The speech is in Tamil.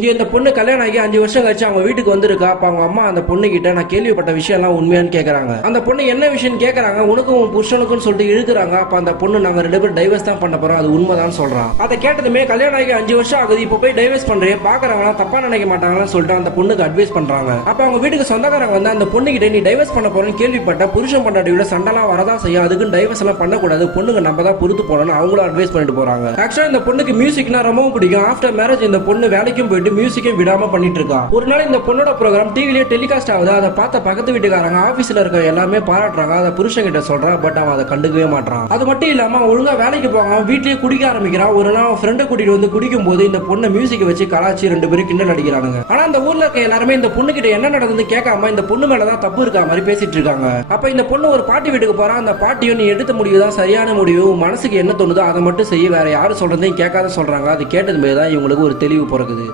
இங்க இந்த பொண்ணு கல்யாணம் ஆகி 5 வருஷம் கழிச்சு அவங்க வீட்டுக்கு வந்திருக்கா. அப்ப அவங்க அம்மா அந்த பொண்ணு கிட்ட நான் கேள்விப்பட்ட விஷயம் எல்லாம் உண்மையான்னு கேக்குறாங்க. அந்த பொண்ணு என்ன விஷயம் கேக்குறாங்க, உனக்கும் உன் புருஷனுக்கும் சொல்லிட்டு இழுக்குறாங்க. அப்ப அந்த பொண்ணு நாங்க 2 பேரும் டைவர்ஸ் தான் பண்ண போறோம், அது உண்மைதான் சொல்றான். அதை கேட்டதுமே கல்யாணம் ஆகி 5 வருஷம் ஆகுது, இப்ப போய் டைவர்ஸ் பண்றேன் பாக்குறாங்களா தப்பா நினைக்க மாட்டாங்களான்னு சொல்லிட்டு அந்த பொண்ணுக்கு அட்வைஸ் பண்றாங்க. அப்ப அவங்க வீட்டுக்கு சொந்தக்காரங்க வந்து அந்த பொண்ணு கிட்ட நீ டைவர்ஸ் பண்ண போறேன்னு கேள்விப்பட்ட, புருஷன் பண்டாட்டியோட சண்டெல்லாம் வரதான் செய்யும், அதுக்கு டைவர்ஸ் எல்லாம் பண்ணக்கூடாது, பொண்ணுங்க நம்ம தான் பொறுத்து போனோம்னு அவங்களும் அட்வைஸ் பண்ணிட்டு போறாங்க. ஆக்சுவலா இந்த பொண்ணுக்கு மியூசிக்னா ரொம்பவும் பிடிக்கும். ஆஃப்டர் மேரேஜ் இந்த பொண்ணு வேலைக்கும் போயிட்டு மியூசிக்கே விடாம பண்ணிட்டு இருக்கா. ஒரு நாள் இந்த பொண்ணோட ப்ரோகிராம் டிவிலே டெலிகாஸ்ட் ஆகுது. அதை பார்த்த பக்கத்து வீட்டுக்காரங்க ஆபீஸ்ல இருக்க எல்லாமே பாராட்டுறாங்க. அதை புருஷன் கிட்ட சொல்றா, பட் அவன் அதை கண்டுக்கவே மாட்டான். அது மட்டும் இல்லாம ஒழுங்கா வேலைக்கு போங்க, வீட்லயே குடிக்க ஆரம்பிக்கிறான். ஒரு நாள் ஃப்ரெண்டை கூட்டிட்டு வந்து குடிக்கும் போது இந்த பொண்ணை மியூசிக் வச்சு கலாச்சி 2 பேரும் கிண்டல் அடிக்கிறாங்க. ஆனா அந்த ஊர்ல இருக்க எல்லாருமே இந்த பொண்ணு கிட்ட என்ன நடந்தது கேட்காம இந்த பொண்ணு மேலதான் தப்பு இருக்கா மாதிரி பேசிட்டு இருக்காங்க. அப்ப இந்த பொண்ணு ஒரு பாட்டி வீட்டுக்கு போறா. அந்த பாட்டியும் நீ எடுத்த முடிவுதான் சரியான முடிவு, மனசுக்கு என்ன தோணுதோ அதை மட்டும் செய்ய, வேற யாரும் சொல்றதையும் கேட்காத சொல்றாங்க. அது கேட்டது தான் இவங்களுக்கு ஒரு தெளிவு பிறகுது.